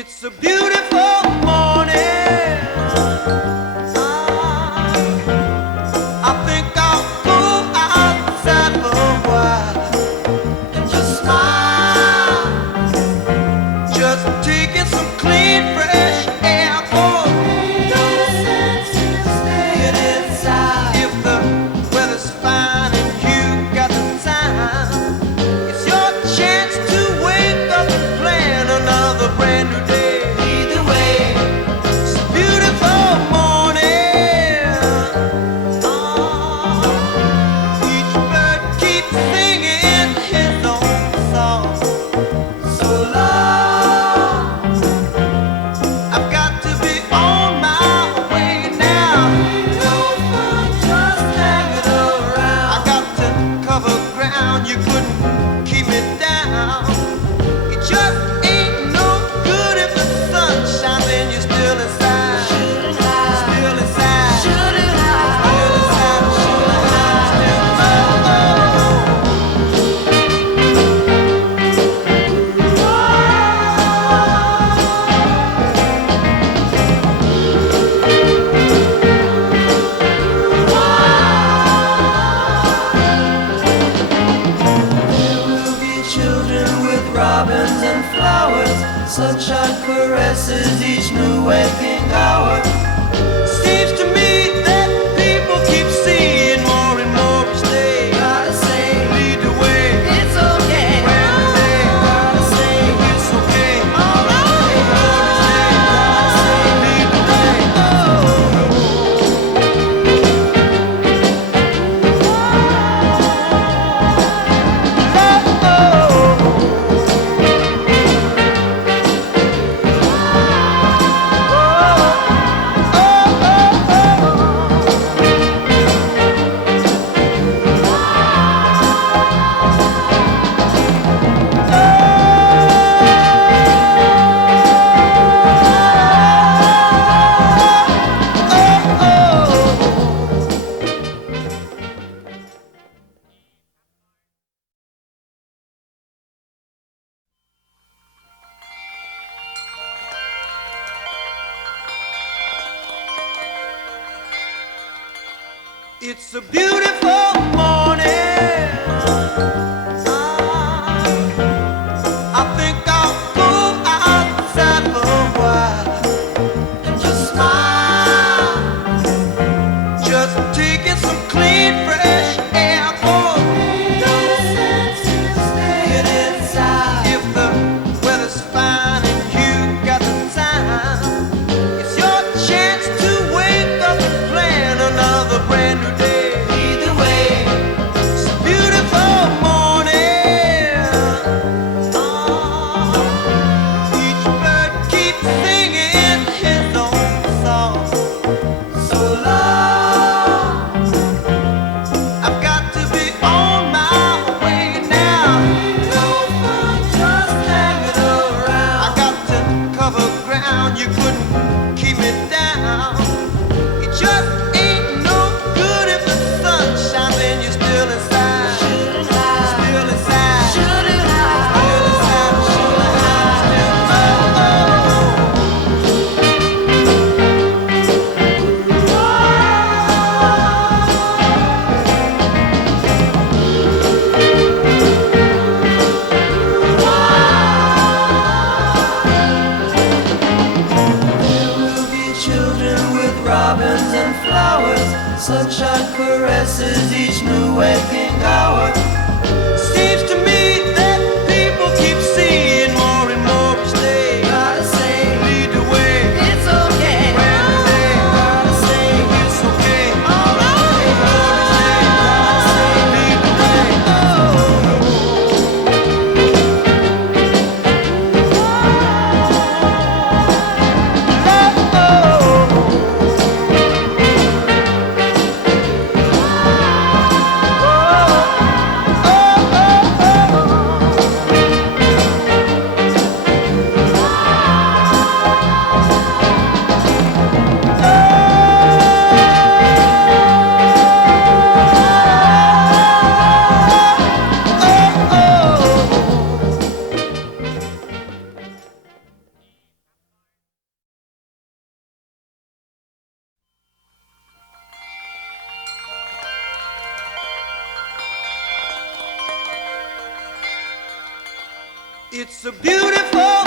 It's a beautiful morning. I think I'll go outside for a while and just smile. Just taking some clean, fresh air. Oh, Dauset, staying inside. If the weather's fine and you got the time, it's your chance to wake up and plan another brand new day. Either way, it's a beautiful morning. Each bird keeps singing his own song. So long, I've got to be on my way now. No fun just hanging around. I got to cover ground, you couldn't keep me down. It just ain't no good if the sun shines and you're still inside. Still inside. Still inside. Still inside. Still There will be children with robins and flowers, sunshine caresses each new waking hour. Seems to me that people keep seeing more and more each day. Gotta say, lead the way. It's okay. Brand new day. Gotta say, it's okay. All right. Gotta say, lead the way. It's a beautiful morning. I think I'll go outside for a while and just smile. Just taking some clean, fresh air. Oh, Dauset, staying inside. If the weather's fine and you got the time, it's your chance to wake up and plan another brand new day. Either way, it's a beautiful morning. Each bird keeps singing his own song. So long, I've got to be on my way now. No fun just hanging around. I got to cover ground, you couldn't keep me down. It just ain't no good if the sun shines and you're still inside. Still inside. Still inside. Still inside. Still inside. Still There will be children with robins and flowers, sunshine caresses each new waking hour. Seems to me that people keep seeing more and more each day. Gotta say, lead the way. It's okay. Brand new day. Gotta say, it's okay. All right. Gotta say, lead the way. Oh. It's a beautiful